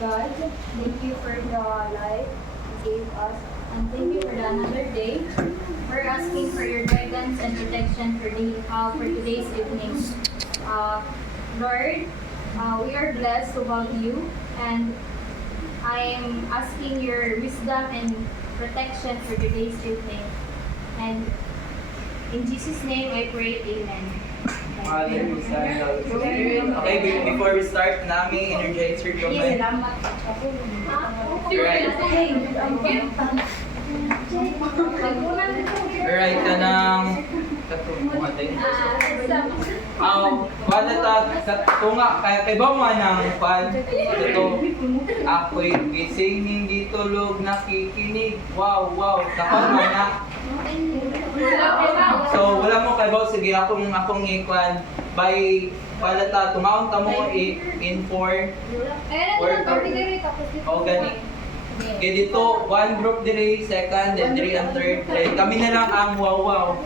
God, thank you for the life you gave us, and thank you for the another day. We're asking for your guidance and protection for today's evening. Lord, we are blessed to love you, and I am asking your wisdom and protection for today's evening. And in Jesus' name I pray, Amen. Father, we stand out. Okay, before we start, Nami, energize your comment. Alright, kanang katunga tayo. Wala ta katunga kay ba mo nang pan ito. Ako'y gising hindi tulog nakikinig. Wow, kapag na. So wala mo kay ba sige akong ikwan by wala ta tumawon ta mo in 4 o gani. Kaya dito, one group diri, second, then 3 and third. Then kami na lang ang wow.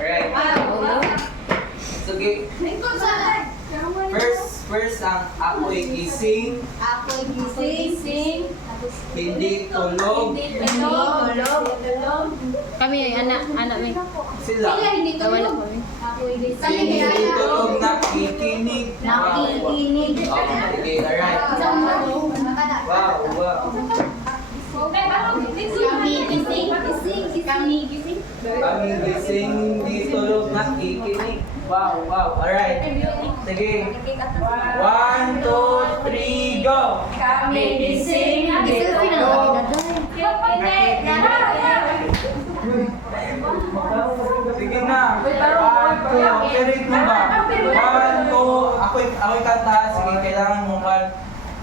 Alright. Sige. First ang ako'y gising. Hindi tulog. Kami ay anak may. Sila. Wala kami. Hindi tulog nakikinig. Okay, alright. Wow. Kami gising, hindi tulog nakikinig. Wow. Alright. Sige. 1, 2, 3, go! Kami gising, hindi tulog. Sige na. 1, 2, okay, rate mo ba? 1, 2, ako'y kanta. Sige, kailangan mo kan.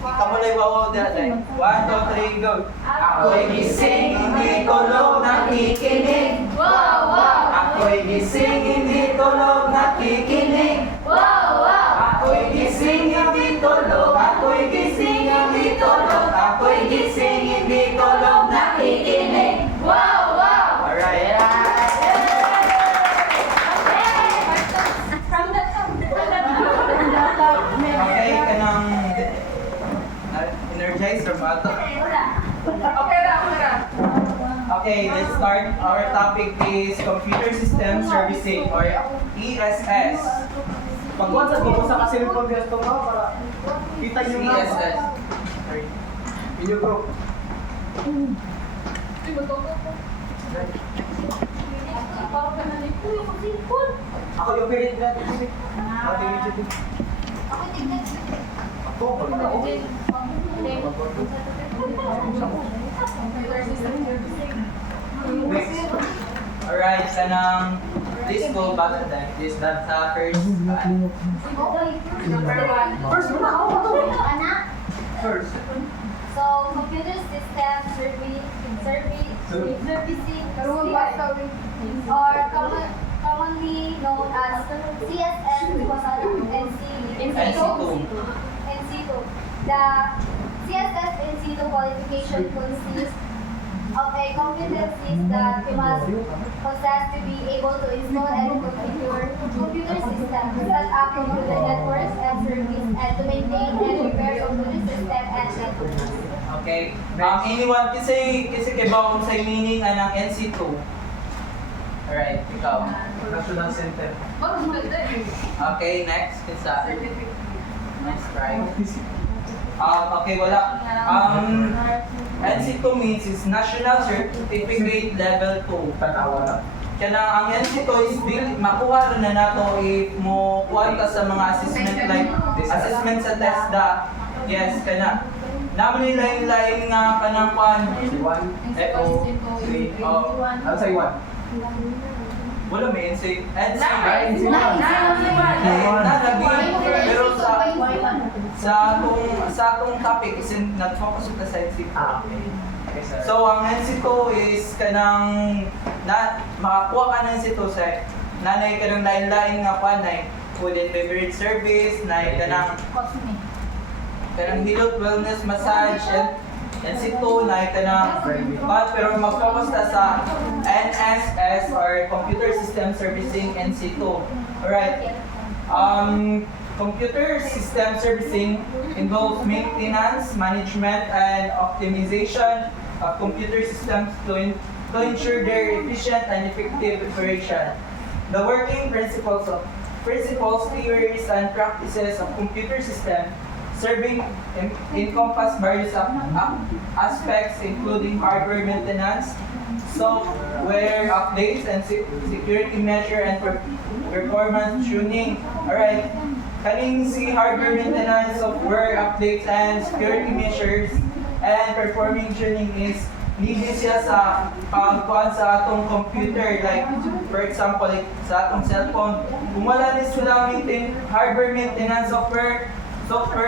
Kamulay wawaw dyan. 1, 2, 3, go. Ako'y gising, hindi tulog, nakikinig. Ako'y gising, hindi tulog, nakikinig. Ako'y gising, hindi tulog. Ako'y gising, hindi tulog. Ako'y gising, hindi tulog, nakikinig. Alright. Okay, kanang energize or bata? Okay, let's start. Our topic is Computer System Servicing or ESS. Pag-WhatsApp ko sa kasi ng pag-guest mo para kita nyo na. ESS. Sorry. Inyo bro. Ako yung pilit natin. Ako yung pilit. Ako, pag ako. Next. Alright, kanang please go back to that. This that sa first. First, muna ako pa to. First. So, computer system servicing or commonly known as CSS NC2. The CSS NC2 qualification consists of a competencies that you must possess to be able to install and configure computer systems, set up computer networks and service, and to maintain and repair computer system and networks. Okay. Anyone kasi kay ba sa meaning anang NC2? Alright, ikaw. National Center. Okay, next isa. Nice try. Okay, wala. NC2 means is National Certificate Level 2. Tanawa na. Kaya na ang NC2 is makuha rin na nato if mo kuha ka sa mga assessment like assessment sa TESDA. Yes, kaya naman nila yung lain nga kanang kuhan. Iwan. FO. Ano sa Iwan? Wala may NC. NC. NC. Pero sa atong topic is nag-focus ito sa NC. Okay. Okay, sir. So ang NC2 is kanang makakuha ka ng NC2 sa nanay ka ng lain-lain nga panay food and beverage service, na kanang hilot wellness massage and NC2 na kanang pero mag-focus ta sa NSS or Computer System Servicing NC2. Alright. Computer system servicing involves maintenance, management, and optimization of computer systems to ensure their efficient and effective operation. The working principles, theories, and practices of computer system serving encompass various aspects including hardware maintenance, software updates, and security measure and performance tuning. Alright, kaning si hardware maintenance, software updates, and security measures and performing tuning is needed siya sa pagkuhan sa atong computer, like for example like sa atong cellphone. Kung wala ni sila hardware maintenance, software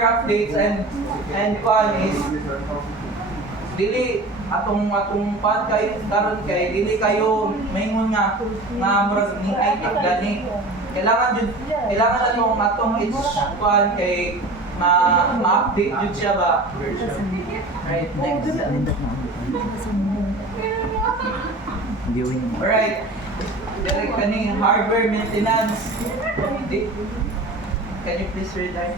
updates, and kuhan is dili atong kuhan kay karon kay dili kayo maingon nga murag ni IT gani. Kailangan atong kuhan kay ma-update jud siya ba. Right, next. Alright. Direct kaning hardware maintenance. Can you please read that?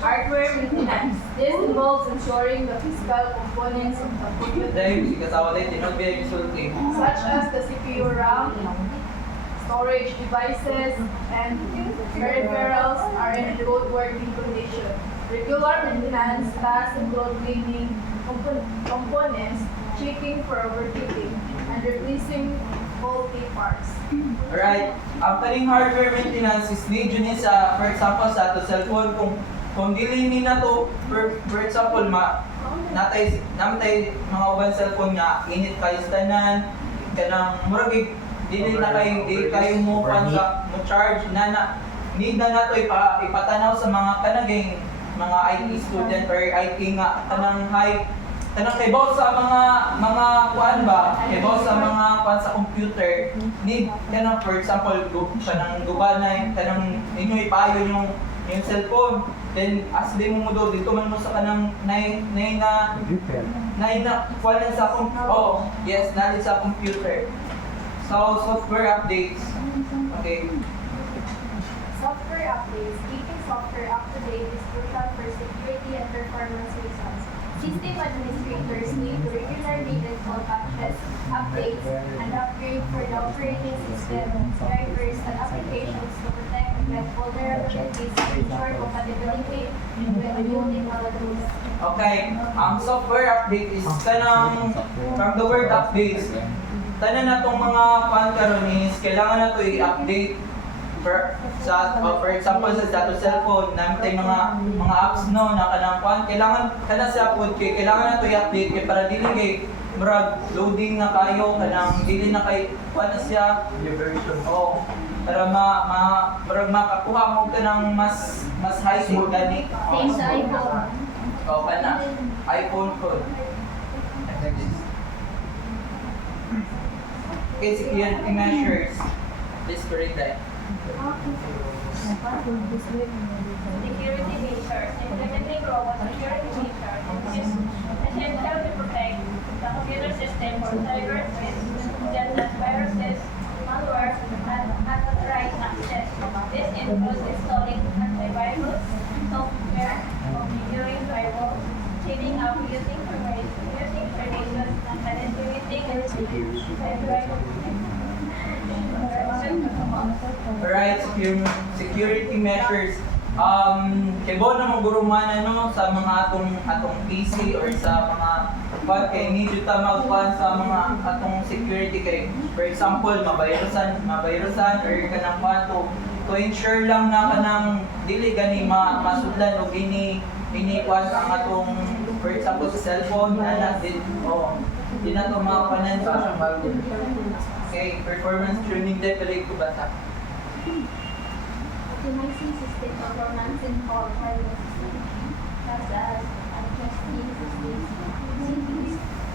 Hardware maintenance. This involves ensuring the physical components of the computer, Dahil si kasawat ay tinagbihay resulting. such as the CPU RAM, storage devices, and peripherals are in good working condition. Regular maintenance tasks include cleaning components, checking for overheating, and replacing faulty parts. Alright, ang kaning hardware maintenance is need yun sa, for example, sa ato cellphone, kung dili ni na to, for example, namatay mga uban cellphone nga, init kayo sa tanan, kanang murag dili kayo mo charge need na nato ipatanaw sa mga kanaging mga IT student or IT nga kanang kay boss sa mga kuan ba, kay boss sa mga kuan sa computer, need kanang for example kanang gubanay kanang inyo ipayo yung cellphone, then as di mo do dito man mo sa kanang na kuan sa sa computer. So software updates. Okay. Software updates. Keeping software up to date is crucial for security and performance reasons. System administrators need to regularly install patches, updates, and upgrade for the operating system, drivers, and applications to protect against vulnerabilities and ensure compatibility with new technologies. Okay. Ang software update is kanang from the word updates. Tanan natong mga kuan karon is kailangan nato i-update for example sa ato cellphone namin mga apps no na kanang kuan kailangan sa pod kay kailangan nato i-update kay para dili kay murag loading na kayo kanang dili na kay kuan na siya para murag makakuha mo kanang mas high tech gani. Same sa iPhone. Kana iPhone phone. Okay, security measures. Please correct that. Security measures. Implementing robust security measures is essential to protect the computer system from cyber threats such as viruses, malware, and unauthorized access. This includes installing antivirus software, configuring firewalls, cleaning up using information, and distributing and Alright, security measures. Kay bo na magurumana no sa mga atong PC or sa mga kay need ta magkuhan sa mga atong security kay for example mabayrusan or kanang to ensure lang na kanang dili gani masudlan o gini kuhan ang atong for example sa cellphone di na to makapanan sa okay, performance tuning develop ko bata. Optimizing system performance in all hardware systems, such as adjusting systems,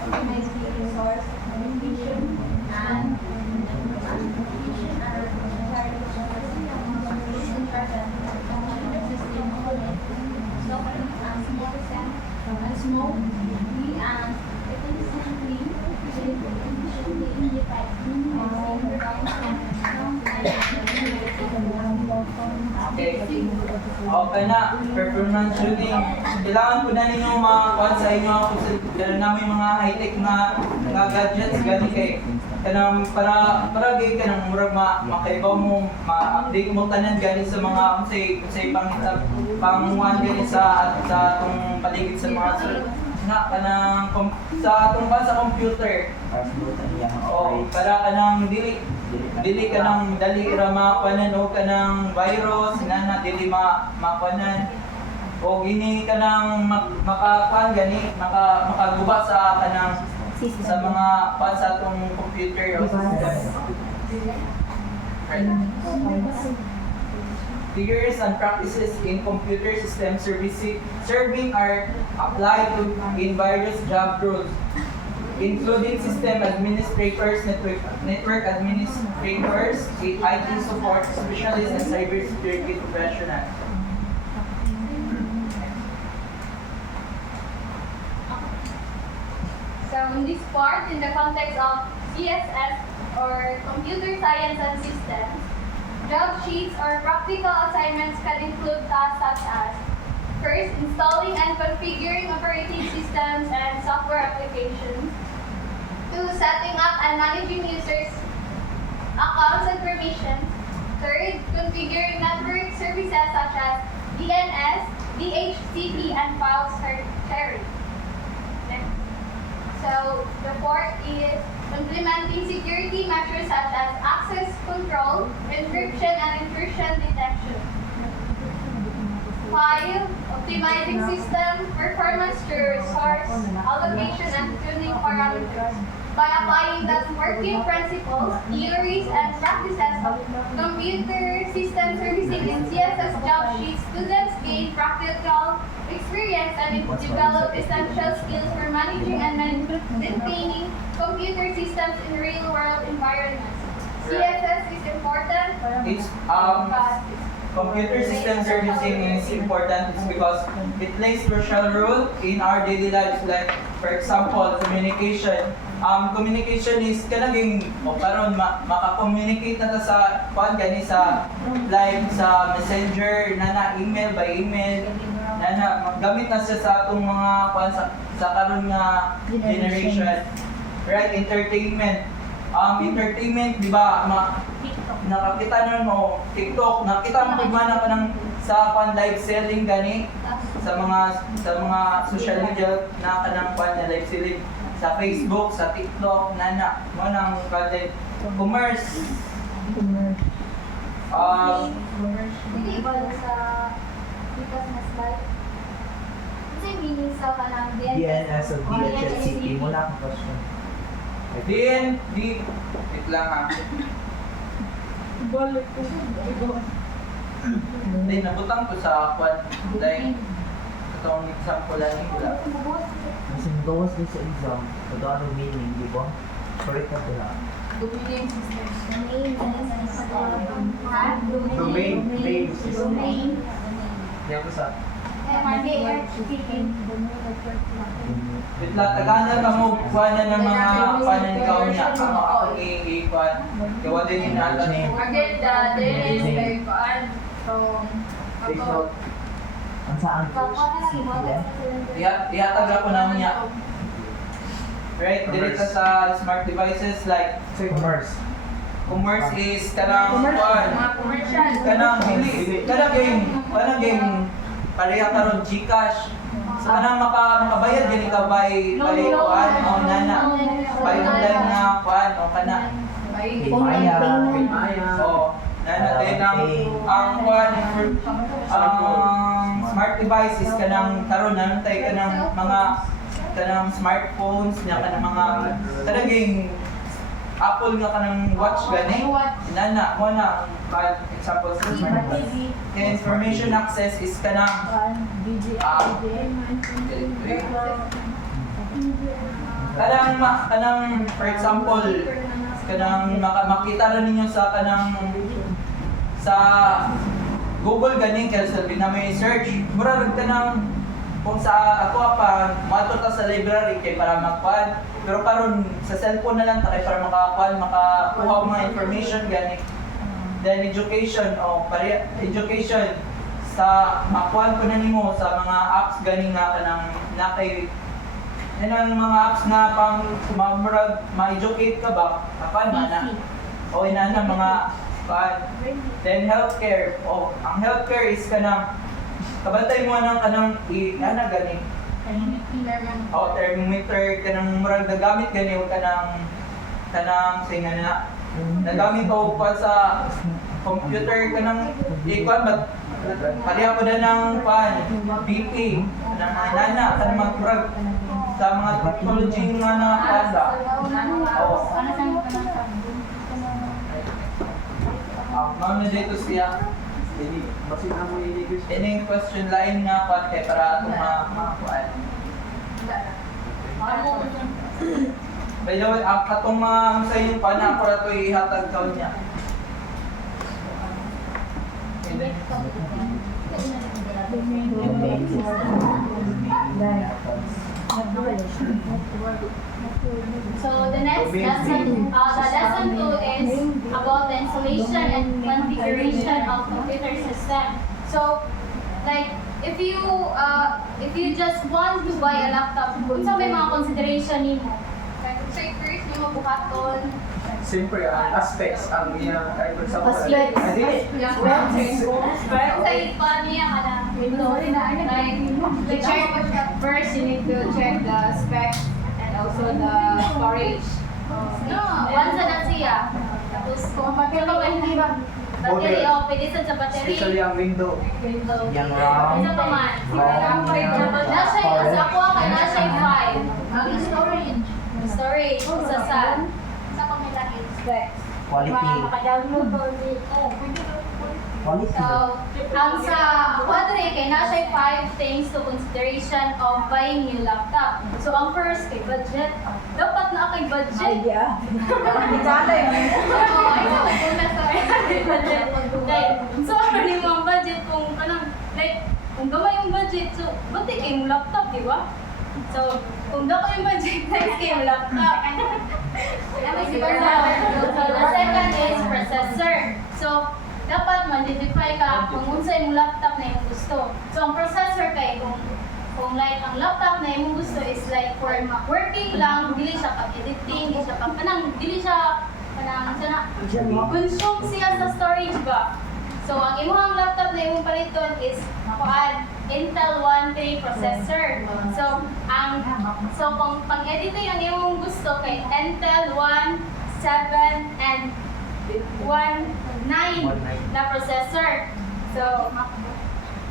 optimizing resource allocation, and smoothly and efficiently Okay. Okay na, performance tuning. Kailangan po na ninyo makakuha sa inyo gano'n namin mga high-tech na gadgets gani kay kanang para gay kanang murag makaibaw mo ma-update mo tanan gani sa mga unsay panguhan gani sa atong paligid sa mga nga kanang sa atong sa computer. Oh, para kanang dili kanang dali ra makuanan o kanang virus inana dili makuanan o gini kanang makakuan gani makaguba sa kanang sa mga sa atong computer o system. Right. Figures and practices in computer system serving are applied in various job roles, including system administrators, network administrators, IT support specialists, and cybersecurity professionals. So in this part, in the context of CSS or Computer Science and Systems, job sheets or practical assignments can include tasks such as first, installing and configuring operating systems and software applications. Two, setting up and managing users' accounts and permissions. Third, configuring network services such as DNS, DHCP, and file sharing. Next. So the fourth is implementing security measures such as access control, encryption, and intrusion detection. 5. Optimizing system performance through resource allocation and tuning parameters by applying the working principles, theories, and practices of computer system servicing in CSS job sheets. Students gain practical experience and develop essential skills for managing and maintaining computer systems in real-world environments. CSS is important. It's because computer system servicing is important because it plays crucial role in our daily lives. Like for example, communication. Communication is kanaging karon maka-communicate na ta sa gani sa live sa messenger na email by email na gamit na siya sa atong mga sa karon nga generation. Right, entertainment. Entertainment, di ba? Nakakita na mo TikTok, nakita mo pa ng sa live selling gani sa mga social media na kanang na live selling sa Facebook, sa TikTok, mo nang content commerce. Hindi ba sa business life? Kasi meaning sa kanang DNS o DHCP mo na ang question. Wait lang ha. Hindi, nabutang ko sa like, itong example lang wala. Kasi gawas din sa exam, ito ano meaning, di ba? Correct na pala. Domain system. Domain system. Yan ko sa Wait lang, tagana ka mo kuha na ng mga pananikaw niya. Ang i-kuhan. Gawa din yung natin. Again, the is very fun. So, take note. Ang saan? Iatag ako na niya. Right, dito sa smart devices like Commerce. commerce is kanang kuhan. mga commercial. Kanang game pareha karon GCash. So kanang makabayad din ka by kuan o nana. By online nga kuan o kana. Maya. So nana din ang kuan smart devices kanang karon nantay kanang mga kanang smartphones na kanang mga talagang Apple nga kanang watch gani nana mo na for example sa smart device. Kaya information access is kanang kanang for example kanang makita ra ninyo sa kanang sa Google gani kaya sa binamay search mura rig kanang kung sa ako pa mato ta sa library kay para magkuan pero karon sa cellphone na lang ta kay para makakuha mga information gani Then education education sa makuan ko na nimo sa mga apps gani nga kanang nakay yan ang mga apps nga pang ma-educate ka ba? Kapan na? O ina na mga then healthcare. Ang healthcare is kanang kabantay mo nang kanang ana gani. Thermometer kanang murag nagamit gani o kanang singa na nagamit o pa sa computer kanang ikuan ba paliha ko na ng BP ng mga nana kanang mga murag sa mga technology nga na asa. Ma'am na dito siya. Any question line nga pati para itong makakuan. By the way, katong mga sa inyo pa na para ito ihatag kaon niya. So the next lesson, the lesson 2 is about the installation and configuration of computer system. So, like if you just want to buy a laptop, unsa may mga consideration nimo? Kaya check first nimo buhaton. Siyempre, ang aspects ang iyang kahit sa Sa ipan niya ka lang. To check, first you need to check the specs and also the storage. No, once na siya. Tapos kung hindi ba? Battery, pwede sa battery. especially ang window. Yang RAM. Isa pa man. Nasa ako kay nasa 5. Ang storage. Storage sa pang specs. Quality. Quality. So, ang sa quadre kay nasa 5 things to consideration of buying new laptop. So, ang first kay budget. Dapat na kay budget. Like, so ano ni mo ang budget kung kanang like kung gamay yung budget, so ba't di kayo laptop, di ba? So, kung dako yung budget, next kayo laptop. So, the second is processor. So, dapat ma-identify ka kung unsa yung laptop na yung gusto. So, ang processor kay kung like ang laptop na yung gusto is like for working lang, dili siya pag-editing, dili siya dili siya consume siya sa storage ba. So, ang imong laptop na imong paliton is Intel 1 processor. So, kung pang-editing ang imong gusto kay Intel 1, 7, and 1, 9 na processor. So,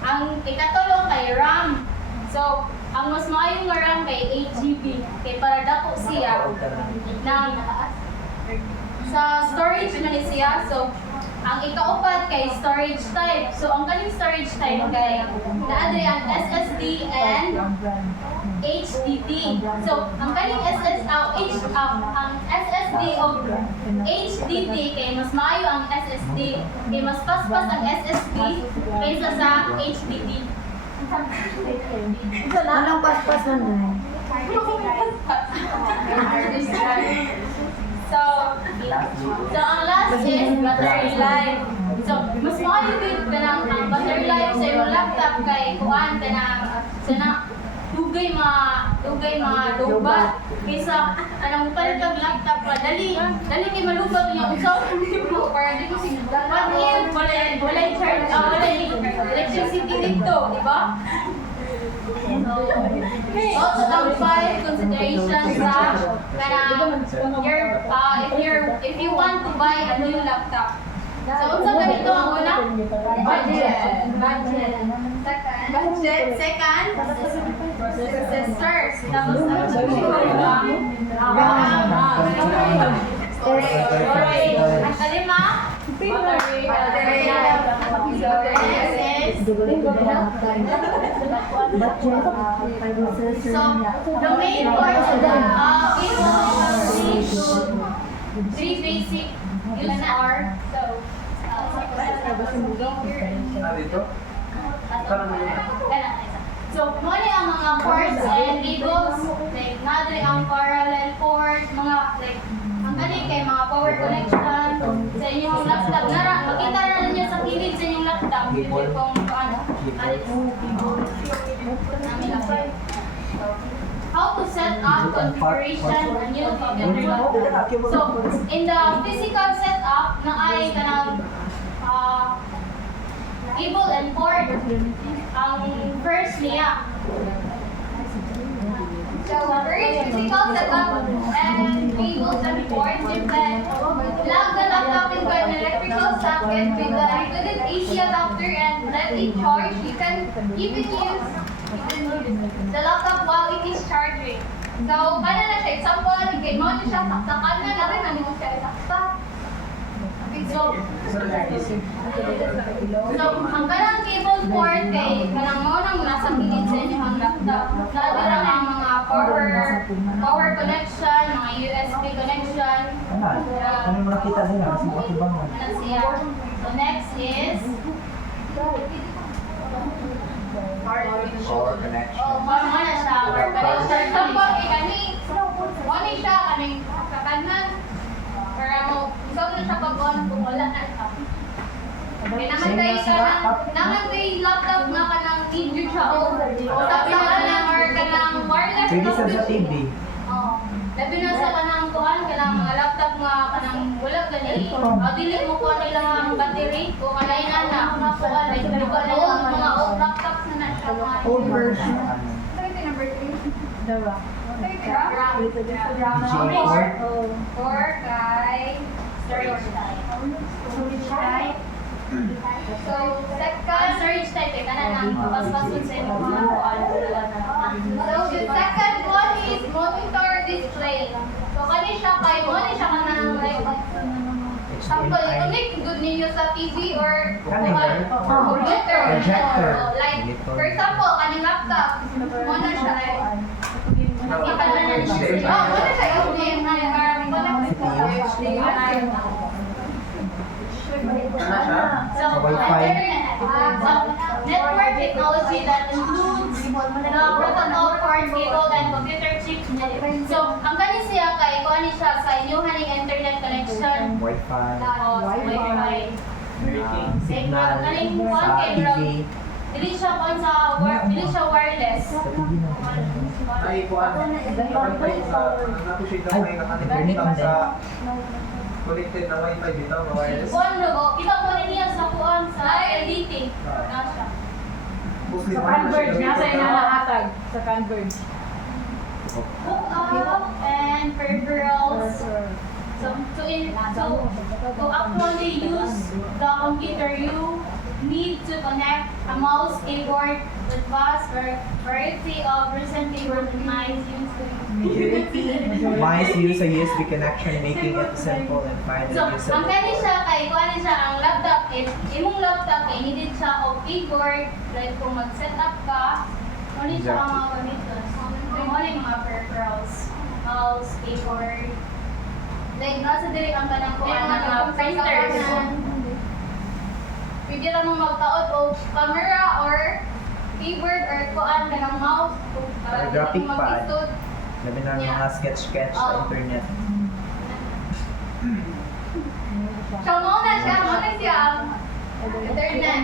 ang ikatulo kay RAM. So, ang mas maayong nga RAM kay 8 GB. Kay para dako siya ng sa storage man siya. So, ang ikaupat kay storage type. So, ang kaning storage type kay naadre ang SSD and HDD. So, ang kaning ang SSD o HDD kay mas maayo ang SSD. Kay mas paspas ang SSD kaysa sa HDD. Anong paspas na So, ang last is battery life. So, mas maayo din kanang ang battery life sa imong laptop kay kuan kanang dugay malubat kaysa kanang palit kag laptop pa dali kay malubat niya usaw nimo para di mo sigdapan wala charge electricity dito, di ba? Also, ang 5 considerations sa if you want to buy a new laptop. So, unsa ganito ang una? Budget. Second, processor. Tapos, storage. Ang kalima, battery. So, the main parts of the three basic use are so muna ang mga ports and cables like madre ang parallel port mga like ang kani kay mga power connection sa inyong laptop nara dili kong ano, how to set up configuration a new computer. So, in the physical setup, na ay kanang cable and port, ang first niya. So, first, physical setup and cables and ports. And then, plug the laptop into an electrical socket with the included AC adapter and let it charge. You can even use the laptop while it is charging. So, paano na siya? Example, kay mo siya saksakan na rin, namin mo siya isaksak. So, ang kanang cable port kay kanang mo nang nasa gilid sa inyong laptop. Nadira ang mga power connection, mga USB connection. Ano mo nakita nila? Kasi pakibangan. Ano siya? So next is Power connection. mo na siya, power connection. Example, kani mo ni siya kaning kakanan para mo gusto na siya pag-on kung wala na siya. Kaya naman kay laptop nga ka nang need siya o sabi na ka nang or ka nang wireless. Pwede sa TV. Oo. Labi na sa kanang kuhan ka nang mga laptop nga ka nang wala gani. O dili mo kuha nila ang battery o kanay na na kuha na yung mga old laptops na siya. Old version. Number 3. The rock. Or kay storage type. So, second Storage type eh, kanan ang paspasun sa inyong mga kuan. So, the second one is monitor display. So, kani siya kay mo ni siya kanang like sample connect good ninyo sa TV or computer. Projector. Like, for example, kaning laptop, mo na siya like Ano mo na siya yung name na yung connect sa So, Wi-Fi. network technology that includes the protocol, port, cable, and computer chips. So, ang kani siya kay kuha ni siya sa inyong haning internet connection. Wi-Fi. Wi-Fi. Signal. Kaning Sa kuha kay bro. TV. Dili siya kon sa dili siya wireless. Sa TV na. Ay, kuhan. Dapat tayo sa napushade na may nakatipunta sa connected na wifi dito, wireless. Kuan logo, kita ko niya sa kuan sa LDT. Na siya. Mostly Sa wireless Converge, siya. nasa inahatag sa Converge. Hook up and peripherals. So to actually use the computer, you need to connect a mouse, keyboard, with vast variety of recent keyboard and mice used. Mice use a USB connection, making it simple and fine So, and ang usable. kani siya kay kuan siya ang laptop is imong laptop kay needed siya og keyboard like kung mag-set up ka, ano siya ang mga gamiton. Kung ano yung mga peripherals, mouse, keyboard. Like nasa diri ang kanang kuan nga printers. Pwede lang mong magtaod o camera or keyboard or kuan ka ng mouse Or graphic pad. mag-isod. Labi na Yeah. mga sketch-sketch sa internet. So, muna siya ang internet.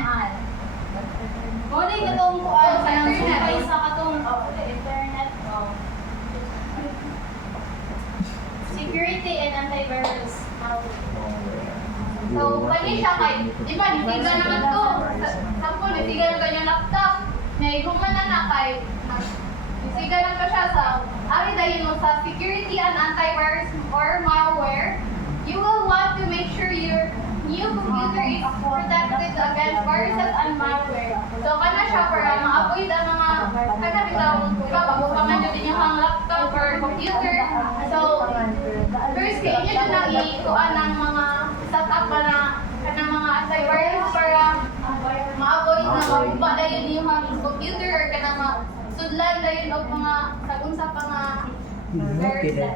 Muna yung katong kuan sa internet. Sa katong internet. Security and antivirus. So, kani siya kay, di ba, nitigan naman to. Sample, nitigan ka yung laptop. Naiguman na kay, nitigan na pa siya sa, ari dahil mo sa security and antivirus or malware, you will want to make sure your new computer is protected against viruses and malware. So, kana siya para ma-avoid ang mga, bitaw, di ba, mabukangan nyo din yung mga laptop or computer. So, first, kaya nyo doon ang ikuan ng mga setup para ng mga antivirus para ma-avoid na mabuba na yun yung mga computer or ka na masudlan na yun o mga sagong sa mga viruses.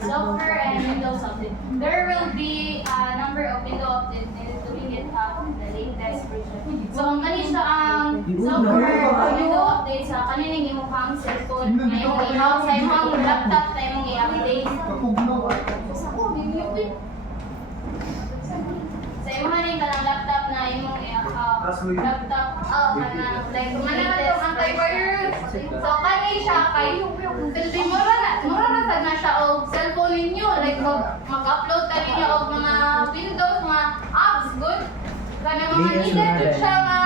Software and Windows update. There will be a number of window updates needed to get the latest version. So, ang kani siya ang software o window update sa kanilang imukhang cellphone na yung ihaw sa imong laptop na imong i-update. laptop, kanang like Manang ito, antivirus. So, kani siya kay, kasi mura na sad na siya og cellphone ninyo. Like, mag-upload ka ninyo og mga Windows, mga apps, good. Kanang mga needed yun siya nga,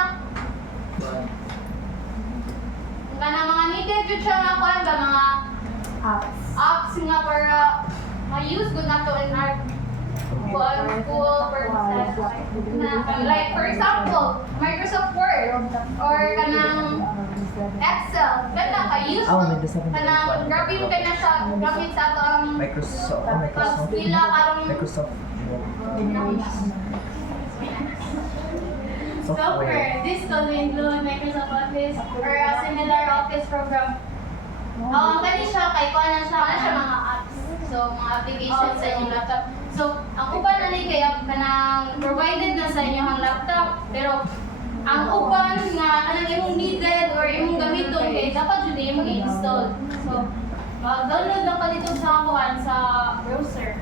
mga needed yun siya nga, kuhan ba, mga apps nga para ma-use good na to in our school purposes. Like, for example, Microsoft Word or kanang Excel. Kana ka-use kanang grabe mo kay na siya gamit sa ato ang pag-sila karong Microsoft software. This could include Microsoft Office or a similar office program. Kani siya kay kuha na siya mga apps. So, mga applications sa inyong laptop. So, ang uban na ni kaya kanang provided na sa inyong laptop, pero ang uban nga kanang imong needed or imong gamiton kay dapat jud imong i-install. So, mag-download lang ka dito sa kuan sa browser.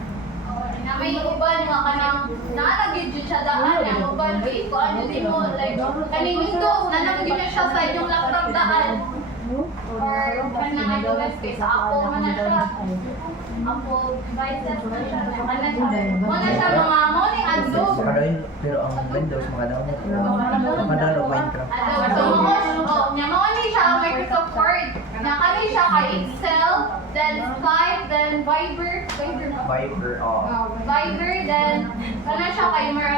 Na may uban nga kanang naalagid jud siya daan ang uban kay kuan jud mo like kaning Windows nalagid na siya sa inyong laptop daan. Or kanang iOS kay sa Apple man na siya. Apple devices na siya. Muna siya mga morning Adobe. Pero ang Windows, maka-download Minecraft. Mga ni siya ang Microsoft Word. Nakani siya kay Excel, then Skype, then Viber, then kana siya kay mga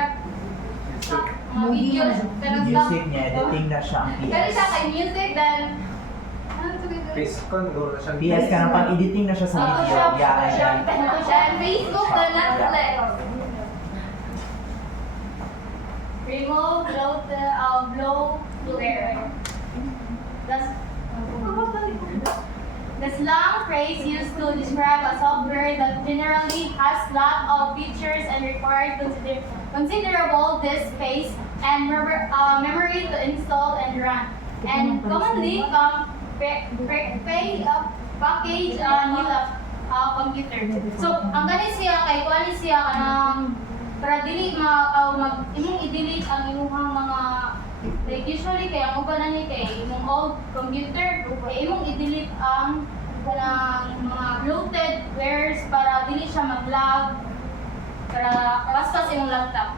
videos. Music niya, editing na siya ang Kani siya PS. kay music, then PS ka na pag-editing na siya sa video. Yan. Then Facebook, then Netflix. Remove, bloatware. The slang phrase used to describe a software that generally has lot of features and required considerable disk space and memory to install and run. And commonly package nila computer. So, ang ganin siya kay kuan siya kanang para dili imong i-delete ang imong mga like usually kay ang uban ani kay imong old computer kay imong i-delete ang kanang mga bloated wares para dili siya mag-lag para basta sa imong laptop.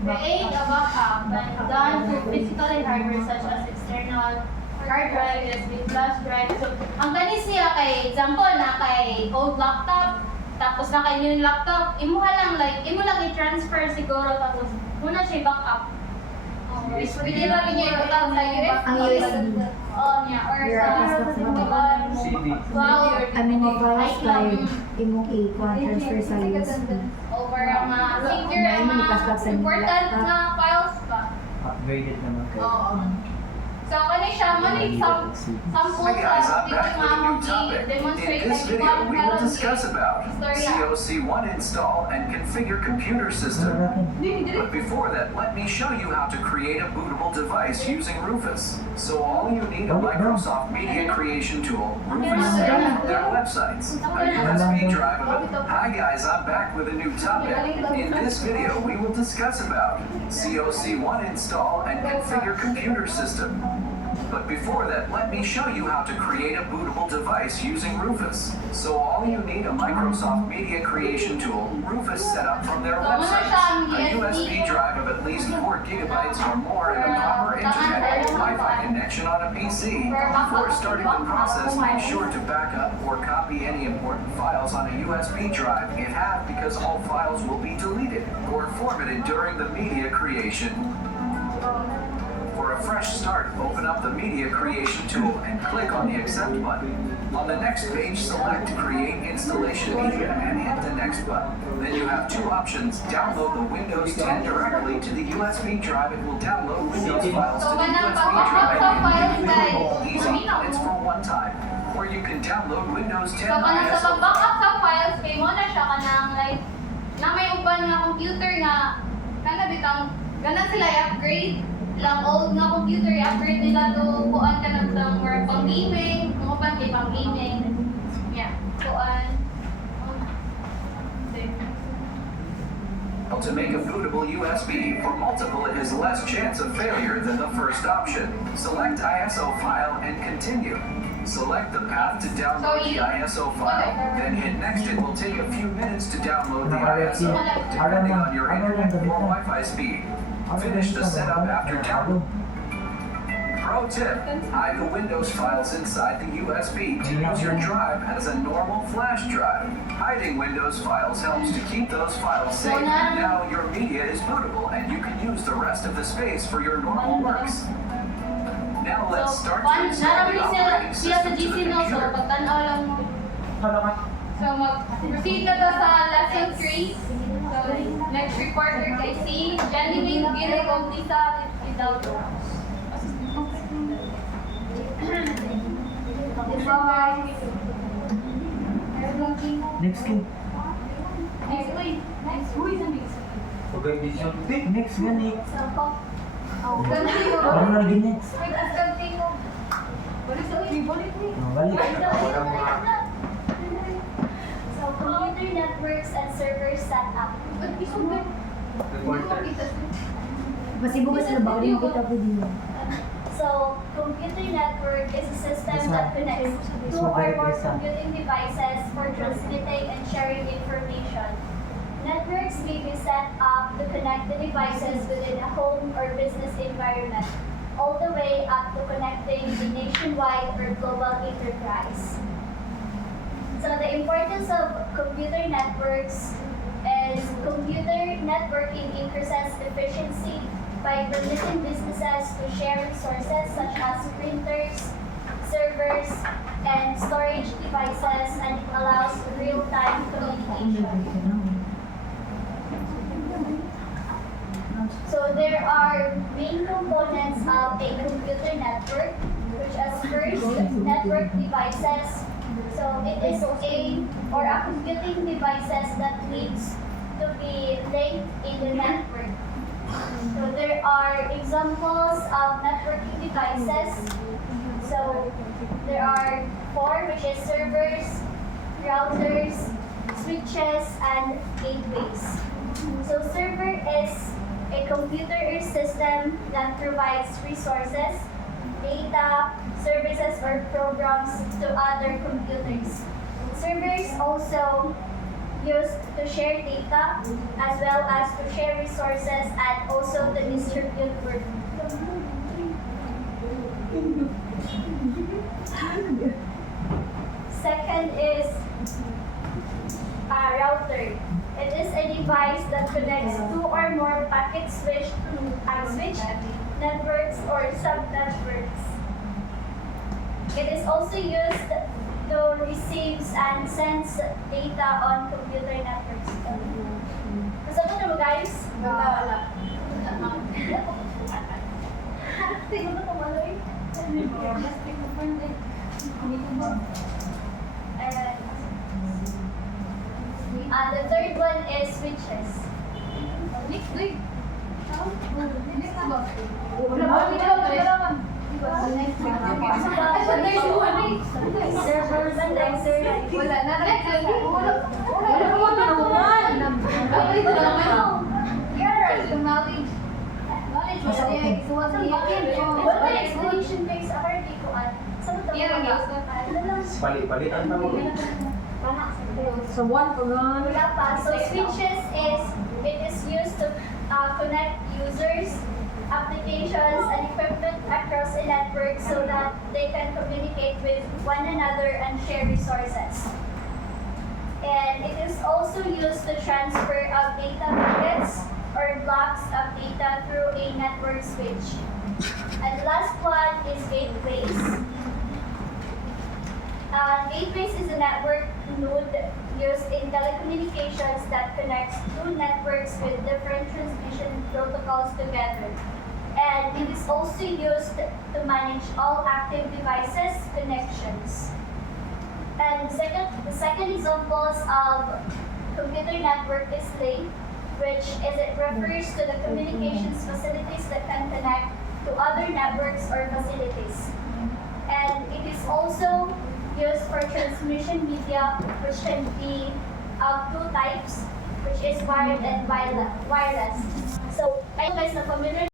Create a backup when done to physical and hardware such as external hard drive, USB flash drive. So, ang gani siya kay example na kay old laptop, tapos na kay new laptop, imo lang i-transfer siguro tapos muna siya backup. Pwede ba niya i-backup sa USB? Ang USB. Oo niya. Or sa CD. cloud. Files kay imong i-transfer sa USB. Over ang mga secure, ang mga important na files ba? Upgraded naman kayo. Oo. So, kani siya, sample Hi guys, sa I'm back with a new topic. demonstrate In this video, we will discuss about COC1 install and configure computer system. But before that, let me show you how to create a bootable device using Rufus. So all you need a Microsoft Media Creation tool, Rufus set up from their websites, a USB drive of it. Hi guys, I'm back with a new topic. In this video, we will discuss about COC1 install and configure computer system. But before that, let me show you how to create a bootable device using Rufus. So all you need a Microsoft Media Creation tool, Rufus set up from their website, a USB drive of at least 4 gigabytes or more and a proper internet or Wi-Fi connection on a PC. Before starting the process, make sure to back up or copy any important files on a USB drive if have because all files will be deleted or formatted during the media creation. For a fresh start, open up the Media Creation tool and click on the Accept button. On the next page, select Create Installation Media and hit the Next button. Then you have two options. Download the Windows 10 directly to the USB drive. It will download Windows files to the USB drive. Easy, it's for one time. Or you can download Windows 10 So, kanang sa ISO. pag-backup sa files, kay mo na siya kanang like, na may uban nga computer nga, bitang, ganan sila i-upgrade. Lang old nga computer, i-upgrade nila to kuan ka ng more pang gaming, mga pan kay pang gaming. Yeah, kuan. To to make a bootable USB for multiple is less chance of failure than the first option. Select ISO file and continue. Select the path to download the ISO file, then hit next. It will take a few minutes to download the ISO, depending on your internet or Wi-Fi speed. Finish the setup after download. Pro tip, hide the Windows files inside the USB to use your drive as a normal flash drive. Hiding Windows files helps to keep those files safe. Now your media is bootable and you can use the rest of the space for your normal works. Now let's start to install the operating siya sa system to GC the no, so computer. pagtanaw lang mo. So mag-proceed na to sa lesson 3. So next reporter kay si Genevieve Gilligan Lisa without Next game. Okay, vision. Next gani. Continue. Parang lagi next. Continue. Balik. So, computer networks and servers setup. Masibo ka sila ba? Rin kita po din. So, computer network is a system that connects two or more computing devices for transmitting and sharing information. Networks may be set up to connect the devices within a home or business environment, all the way up to connecting the nationwide or global enterprise. So the importance of computer networks is computer networking increases efficiency by permitting businesses to share resources such as printers, servers, and storage devices, and it allows real-time communication. So there are main components of a computer network, which is first network devices. So it is a computing devices that needs to be linked in the network. So there are examples of networking devices. So there are 4, which is servers, routers, switches, and gateways. So server is a computer system that provides resources, data, services, or programs to other computers. Servers also used to share data as well as to share resources and also to distribute work. Second is a router. It is a device that connects 2 or more packet switch networks or sub-networks. It is also used to receive and sends data on computer networks. Kasama na mo guys? Wala. Tingnan mo tumaloy. And the third one is switches. Servers and lasers. Wala na. Explanation based apparently ko Balik-balikan na mo. So, one for one. Wala pa. So switches it is used to connect users, applications, and equipment across a network so that they can communicate with one another and share resources. And it is also used to transfer of data packets or blocks of data through a network switch. And the last one is gateways. Gateways is a network node used in telecommunications that connects 2 networks with different transmission protocols together. And it is also used to manage all active devices connections. And the second examples of computer network is link, which is it refers to the communications facilities that can connect to other networks or facilities. And it is also used for transmission media, which can be of 2 types, which is wired and wireless. So, kayo guys na familiar